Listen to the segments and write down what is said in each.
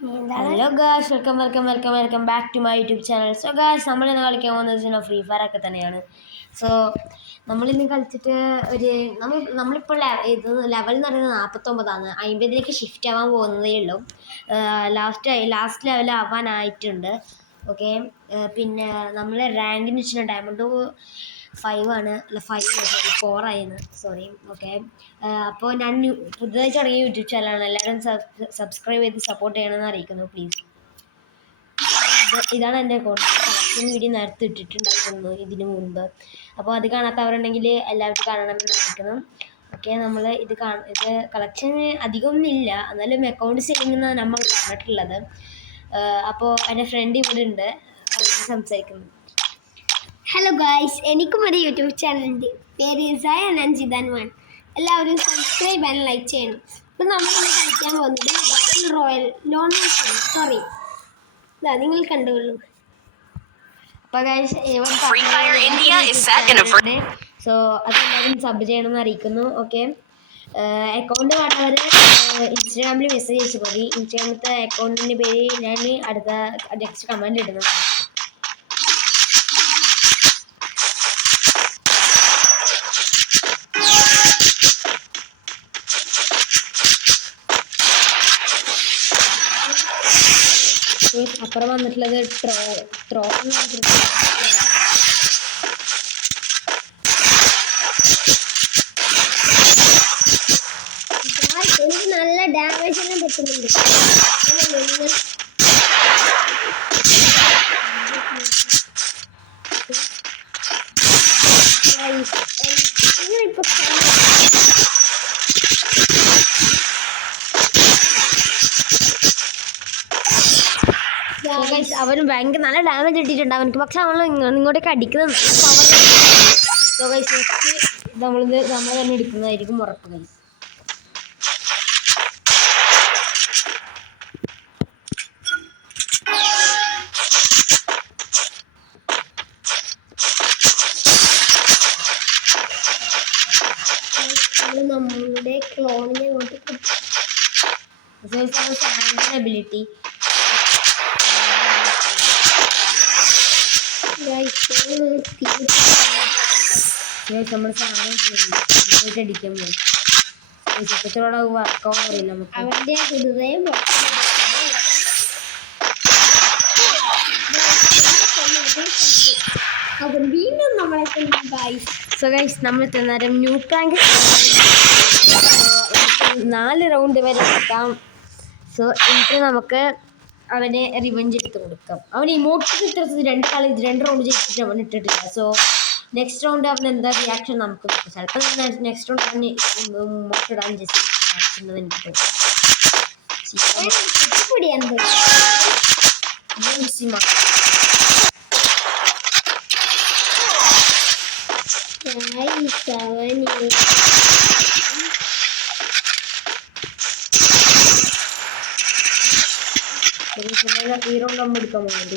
Hello guys, welcome back to my YouTube channel. So guys, നമ്മളിന്ന് കളിക്കാൻ പോകുന്നത് free fire ഒക്കെ തന്നെയാണ്. സോ നമ്മളിന്ന് കളിച്ചിട്ട് നമ്മളിപ്പോൾ ഇത് ലെവൽ എന്ന് പറയുന്നത് 49ആണ്. 50ലേക്ക് ഷിഫ്റ്റ് ആവാൻ പോകുന്നതേ ഉള്ളൂ. Last level ആവാനായിട്ടുണ്ട്. ഓക്കെ, പിന്നെ നമ്മൾ റാങ്കിന് വെച്ചിട്ട് ഡയമണ്ട് 5 ആണ്, അല്ല 4 ആയിരുന്നു, സോറി. ഓക്കെ, അപ്പോൾ ഞാൻ പുതുതായി തുടങ്ങിയ യൂട്യൂബ് ചാനലാണ്. എല്ലാവരും സബ്സ്ക്രൈബ് ചെയ്ത് സപ്പോർട്ട് ചെയ്യണമെന്ന് അറിയിക്കുന്നു, പ്ലീസ്. ഇതാണ് എൻ്റെ കളക്ഷൻ വീഡിയോ നേരത്തെ ഇട്ടിട്ടുണ്ടായിരുന്നു ഇതിനു മുൻപ്. അപ്പോൾ അത് കാണാത്തവരുണ്ടെങ്കിൽ എല്ലാവരും കാണണമെന്ന് അറിയിക്കുന്നു. ഓക്കെ, നമ്മൾ ഇത് കളക്ഷൻ അധികമൊന്നും ഇല്ല, എന്നാലും അക്കൗണ്ട് സെല്ലിംഗ് നമ്മൾ പറഞ്ഞിട്ടുള്ളത്. അപ്പോൾ എൻ്റെ ഫ്രണ്ട് ഇവിടെ ഉണ്ട്, സംസാരിക്കുന്നു. ഹലോ ഗായ്സ്, എനിക്കും ഒരു യൂട്യൂബ് ചാനലുണ്ട്. പേര് സയൻ അഞ്ജിതാൻ 1. എല്ലാവരും സബ്സ്ക്രൈബ് ആൻഡ് ലൈക്ക് ചെയ്യണം. ഇപ്പം നമ്മളിന്ന് കളിക്കാൻ പോകുന്നത് ബാറ്റിൽ റോയൽ സോറി, നിങ്ങൾ കണ്ടുകൊള്ളൂ. അപ്പോൾ ഗായ്സ്, സോ അതെല്ലാവരും സബ് ചെയ്യണമെന്ന് അറിയിക്കുന്നു. ഓക്കെ, അക്കൗണ്ട് വേണ്ടവർ ഇൻസ്റ്റാഗ്രാമിൽ മെസ്സേജ് അയച്ചാൽ മതി. ഇൻസ്റ്റാഗ്രാമിലത്തെ അക്കൗണ്ടിൻ്റെ പേര് ഞാൻ അടുത്ത നെക്സ്റ്റ് കമൻറ്റ് ഇടുന്നതാണ്. അപ്പുറം വന്നിട്ടുള്ളത് നല്ല ഡാമേജ് എല്ലാം പറ്റുന്നുണ്ട്. അവന് ഭയങ്കര നല്ല ഡാമേജ് ഇട്ടിട്ടുണ്ട് അവനക്ക്. പക്ഷെ അവൾ ഇങ്ങോട്ടേക്ക് അടിക്കുന്ന പവർ. നമ്മൾ തന്നെ എടുക്കുന്നതായിരിക്കും ഉറപ്പ്. ഗൈസ്, നമ്മളുടെ ക്ലോണിനെ അങ്ങോട്ട് എബിലിറ്റി നമ്മൾ സാധനം അടിക്കാൻ പോകും. ചിത്രത്തോടെ വർക്കാവും അറിയില്ല നമുക്ക്. അവന്റെ ഹൃദയം അവൻ വീണ്ടും നമ്മളെ സോ ഗൈസ്, നമ്മൾ നേരം ന്യൂ പ്രാങ്ക് 4 റൗണ്ട് വരെ എടുക്കാം. സോ എന്നിട്ട് നമുക്ക് അവനെ റിവെഞ്ച് എടുത്ത് കൊടുക്കാം. അവൻ ഇമോട്ടിന് ഇത്ര 2 റൗണ്ട് ജയിച്ചിട്ട് അവൻ ഇട്ടിട്ടില്ല. സോ നെക്സ്റ്റ് റൗണ്ട് അവൻ എന്താ റിയാക്ഷൻ നമുക്ക് കിട്ടും. ചിലപ്പോൾ നെക്സ്റ്റ് റൗണ്ട് അവന് ഇമോട്ട് ഇടാൻ ജസ്റ്റ് എനിക്ക് ഈ റൗണ്ട് നമ്മൾ എടുക്കാൻ പോകുന്നുണ്ട്.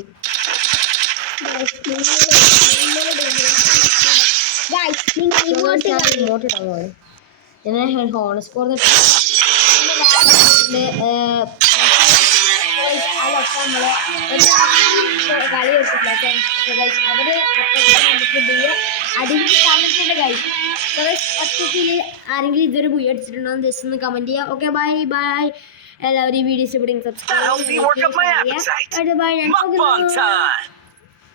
ഇമോട്ട് ഇടാൻ പോകുന്നത് ഞാൻ ഹോൺ സ്കോർ കളി വെച്ചിട്ടില്ല. അവര് അടിച്ചിട്ടുണ്ട്. ഗൈസ്, ഒറ്റയ്ക്ക് ആരെങ്കിലും ഇതൊരു ബുയ അടിച്ചിട്ടുണ്ടോ എന്ന് ജസ്റ്റ് ഒന്ന് കമന്റ് ചെയ്യാം. Okay, bye. എല്ലാവരും ഈ വീഡിയോസ് ഇവിടെ സബ്സ്ക്രൈബ് ചെയ്യാം.